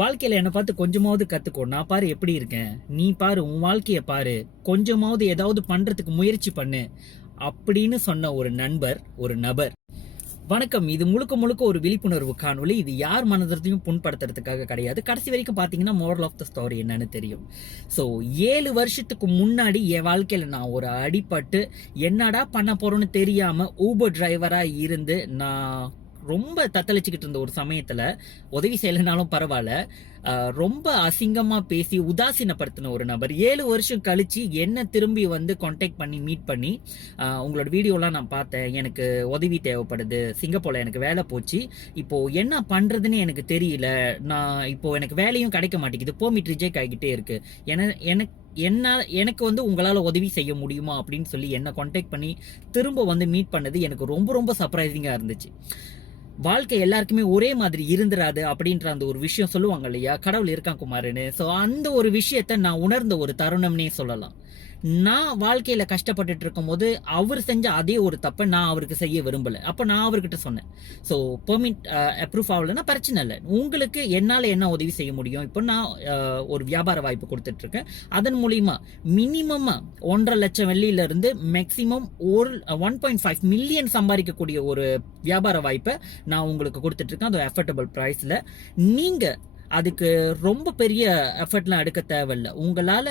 வாழ்க்கையில என்னை பார்த்து கொஞ்சமாவது கத்துக்கோ. நான் பாரு எப்படி இருக்கேன், நீ பாரு உன் வாழ்க்கைய பாரு, கொஞ்சமாவது ஏதாவது பண்றதுக்கு முயற்சி பண்ணு அப்படின்னு சொன்ன ஒரு நபர். வணக்கம். இது முழுக்க முழுக்க ஒரு விழிப்புணர்வு காணொலி. இது யார் மனதையும் புண்படுத்துறதுக்காக கிடையாது. கடைசி வரைக்கும் பாத்தீங்கன்னா மோரல் ஆஃப் த ஸ்டோரி என்னன்னு தெரியும். ஸோ 7 வருஷத்துக்கு முன்னாடி என் வாழ்க்கையில நான் ஒரு அடிபட்டு என்னடா பண்ண போறோன்னு தெரியாம ஊபர் டிரைவரா இருந்து நான் ரொம்ப தத்தளிச்சுக்கிட்டு இருந்த ஒரு சமயத்துல உதவி செய்யலைனாலும் பரவாயில்ல, ரொம்ப அசிங்கமா பேசி உதாசீனப்படுத்தின ஒரு நபர் 7 வருஷம் கழிச்சு என்ன திரும்பி வந்து கான்டாக்ட் பண்ணி மீட் பண்ணி உங்களோட வீடியோலாம் நான் பார்த்தேன், எனக்கு உதவி தேவைப்படுது, சிங்கப்பூர்ல எனக்கு வேலை போச்சு, இப்போ என்ன பண்றதுன்னு எனக்கு தெரியல, நான் இப்போ எனக்கு வேலையும் கிடைக்க மாட்டேங்குது, போமிட் ரிஜெக்ட் ஆகிக்கிட்டே இருக்கு, எனக்கு வந்து உங்களால உதவி செய்ய முடியுமா அப்படின்னு சொல்லி என்ன கான்டாக்ட் பண்ணி திரும்ப வந்து மீட் பண்ணது எனக்கு ரொம்ப ரொம்ப சர்ப்ரைசிங்கா இருந்துச்சு. வாழ்க்கை எல்லாருக்குமே ஒரே மாதிரி இருந்துராது அப்படின்ற அந்த ஒரு விஷயம் சொல்லுவாங்க இல்லையா, கடவுள் இருக்கான் குமாருன்னு. ஸோ அந்த ஒரு விஷயத்த நான் உணர்ந்த ஒரு தருணம்னே சொல்லலாம். நான் வாழ்க்கையில கஷ்டப்பட்டுட்டு இருக்கும் போது அவர் செஞ்ச அதே ஒரு தப்பை நான் அவருக்கு செய்ய விரும்பல. அப்ப நான் அவர்கிட்ட சொன்னேன், ஸோ பெர்மிட் அப்ரூவ் ஆகலன்னா பிரச்சனை இல்லை, உங்களுக்கு என்னால என்ன உதவி செய்ய முடியும், இப்போ நான் ஒரு வியாபார வாய்ப்பு கொடுத்துட்டு இருக்கேன், அதன் மூலியமா மினிமமா 1.5 லட்சம் வெள்ளியில இருந்து மேக்சிமம் 1.5 மில்லியன் சம்பாதிக்கக்கூடிய ஒரு வியாபார வாய்ப்பை நான் உங்களுக்கு கொடுத்துட்டு இருக்கேன். அது அஃபோர்டபுள் பிரைஸ்ல. நீங்க அதுக்கு ரொம்ப பெரிய எஃபர்ட்லாம் எடுக்க தேவையில்லை. உங்களால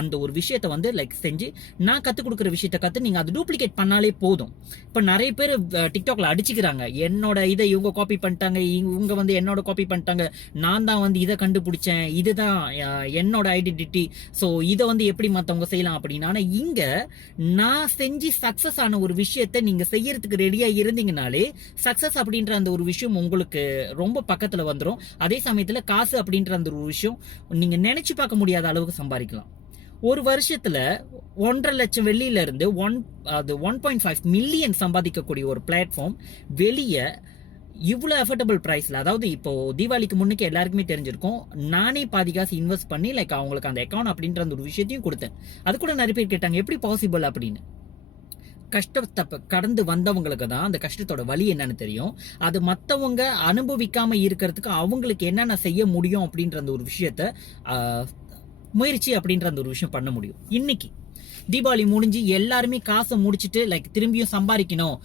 அந்த ஒரு விஷயத்த வந்து செஞ்சு நான் கத்துக் கொடுக்குற விஷயத்த கத்து நீங்க அது டூப்ளிகேட் பண்ணாலே போதும். இப்ப நிறைய பேர் டிக்டாக்ல அடிச்சுக்கிறாங்க, என்னோட இதை இவங்க காப்பி பண்ணிட்டாங்க, இவங்க வந்து என்னோட காப்பி பண்ணிட்டாங்க, நான் தான் வந்து இதை கண்டுபிடிச்சேன், இதுதான் என்னோட ஐடென்டிட்டி, ஸோ இதை வந்து எப்படி மற்றவங்க செய்யலாம் அப்படின்னு. ஆனா இங்க நான் செஞ்சு சக்சஸ் ஆன ஒரு விஷயத்த நீங்க செய்யறதுக்கு ரெடியா இருந்தீங்கனாலே சக்சஸ் அப்படின்ற அந்த ஒரு விஷயம் உங்களுக்கு ரொம்ப பக்கத்துல வந்துடும். அதே சமயத்துல காசு அப்படின்ற அந்த ஒரு விஷயம் நீங்க நினைச்சு பார்க்க முடியாத அளவுக்கு சம்பாதிக்கலாம். ஒரு வருஷத்துல 1.5 லட்சம் வெள்ளியில இருந்து 1.5 மில்லியன் சம்பாதிக்கக்கூடிய ஒரு பிளாட்ஃபார்ம் வெளியே இவ்வளவு அஃபோர்டபுள் பிரைஸ்ல. அதாவது இப்போ தீபாவளிக்கு முன்னுக்கு எல்லாருக்குமே தெரிஞ்சிருக்கும், நானே பாதி காசு இன்வெஸ்ட் பண்ணி அவங்களுக்கு அந்த அக்கௌண்ட் அப்படின்ற அந்த ஒரு விஷயத்தையும் கொடுத்தேன். அது கூட நிறைய பேர் கேட்டாங்க எப்படி பாசிபிள் அப்படின்னு. கஷ்டத்தை கடந்து வந்தவங்களுக்கு தான் அந்த கஷ்டத்தோட வலி என்னன்னு தெரியும். அது மற்றவங்க அனுபவிக்காம இருக்கிறதுக்கு அவங்களுக்கு என்னென்ன செய்ய முடியும் அப்படின்ற அந்த ஒரு விஷயத்த முயற்சி அப்படின்ற அந்த ஒரு விஷயம் பண்ண முடியும். இன்னைக்கு தீபாவளி முடிஞ்சு எல்லாருமே காசை முடிச்சுட்டு திரும்பியும் சம்பாதிக்கணும்,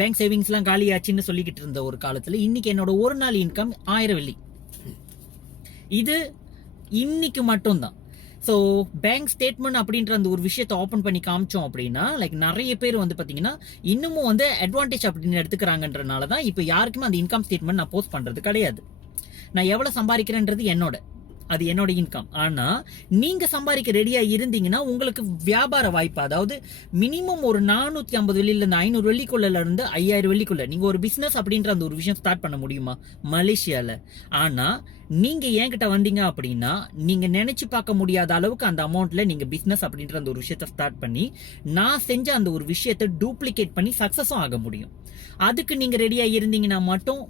பேங்க் சேவிங்ஸ் எல்லாம் காலியாச்சுன்னு சொல்லிக்கிட்டு இருந்த ஒரு காலத்துல இன்னைக்கு என்னோட ஒரு நாள் இன்கம் 1000 வெள்ளி. இது இன்னைக்கு மட்டும்தான். ஸோ பேங்க் ஸ்டேட்மெண்ட் அப்படின்ற அந்த ஒரு விஷயத்தை ஓப்பன் பண்ணி காமிச்சோம் அப்படின்னா நிறைய பேர் வந்து பார்த்தீங்கன்னா இன்னமும் வந்து அட்வான்டேஜ் அப்படின்னு எடுத்துக்கிறாங்கன்றனால தான் இப்போ யாருக்குமே அந்த இன்கம் ஸ்டேட்மெண்ட் நான் போஸ்ட் பண்ணுறது கிடையாது. நான் எவ்வளோ சம்பாதிக்கிறேன்றது அது என்னோட இன்கம். ஆனா நீங்க சம்பாதிக்க ரெடியா இருந்தீங்கன்னா உங்களுக்கு வியாபார வாய்ப்பு, அதாவது மினிமம் ஒரு 450 வெள்ளியில இருந்து 500 வெள்ளிக்குள்ள இருந்து 5000 வெள்ளிக்குள்ள நீங்க ஒரு பிசினஸ் அப்படின்ற அந்த ஒரு விஷயம் ஸ்டார்ட் பண்ண முடியுமா மலேசியால? ஆனா நீங்க என்கிட்ட வந்தீங்க அப்படின்னா நீங்க நினைச்சு பார்க்க முடியாத அளவுக்கு அந்த அமௌண்ட்ல நீங்க பிசினஸ் அப்படின்ற அந்த ஒரு விஷயத்த ஸ்டார்ட் பண்ணி நான் செஞ்ச அந்த ஒரு விஷயத்த டூப்ளிகேட் பண்ணி சக்சஸும் ஆக முடியும். அதுக்கு நீங்க ரெடியா இருந்தீங்கன்னா மட்டும்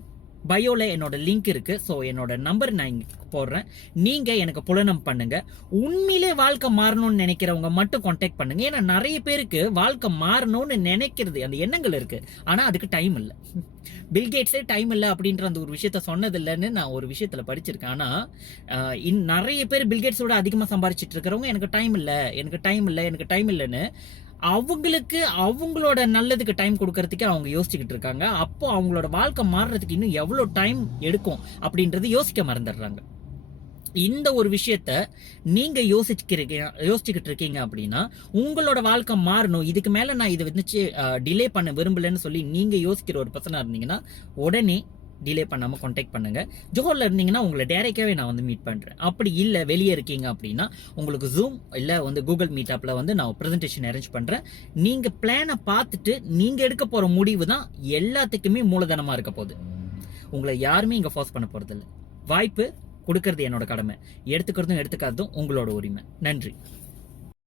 பயோல என்னோட லிங்க் இருக்கு. ஸோ என்னோட நம்பர் நான் இங்க போடுறேன், நீங்க எனக்கு புலனம் பண்ணுங்க. உண்மையிலே வாழ்க்கை மாறணும்னு நினைக்கிறவங்க மட்டும் கான்டாக்ட் பண்ணுங்க. ஏன்னா நிறைய பேருக்கு வாழ்க்கை மாறணும்னு நினைக்கிறது அந்த எண்ணங்கள் இருக்கு, ஆனா அதுக்கு டைம் இல்லை. பில்கேட்ஸே டைம் இல்லை அப்படின்ற அந்த ஒரு விஷயத்த சொன்னது இல்லைன்னு நான் ஒரு விஷயத்துல படிச்சிருக்கேன். ஆனா நிறைய பேர் பில்கேட்ஸோட அதிகமா சம்பாதிச்சிட்டு இருக்கிறவங்க எனக்கு டைம் இல்லைன்னு அவங்களுக்கு அவங்களோட நல்லதுக்கு டைம் கொடுக்கறதுக்கே அவங்க யோசிச்சுக்கிட்டு இருக்காங்க. அப்போ அவங்களோட வாழ்க்கை மாறுறதுக்கு இன்னும் எவ்வளவு டைம் எடுக்கும் அப்படின்றது யோசிக்க மறந்துடுறாங்க. இந்த ஒரு விஷயத்த நீங்க யோசிச்சுக்கிட்டு இருக்கீங்க அப்படின்னா உங்களோட வாழ்க்கை மாறணும், இதுக்கு மேல நான் இதை வச்சு டிலே பண்ண விரும்பலன்னு சொல்லி நீங்க யோசிக்கிற ஒரு பர்சனா இருந்தீங்கன்னா உடனே டிலே பண்ணாம கான்டாக்ட் பண்ணுங்க. ஜோஹர்ல இருந்தீங்கன்னா உங்களை டைரக்டாவே நான் வந்து மீட் பண்றேன். அப்படி இல்ல வெளியே இருக்கீங்க அப்படின்னா உங்களுக்கு ஜூம் இல்ல வந்து கூகுள் மீட்டப்ல வந்து நான் பிரசன்டேஷன் அரேஞ்ச் பண்றேன். நீங்க பிளானை பார்த்துட்டு நீங்க எடுக்க போற முடிவு தான் எல்லாத்துக்குமே மூலதனமா இருக்க போகுது. உங்களை யாருமே இங்க ஃபோர்ஸ் பண்ண போறது இல்லை. வாய்ப்பு கொடுக்கறது என்னோட கடமை, எடுத்துக்கிறதும் எடுத்துக்காததும் உங்களோட உரிமை. நன்றி.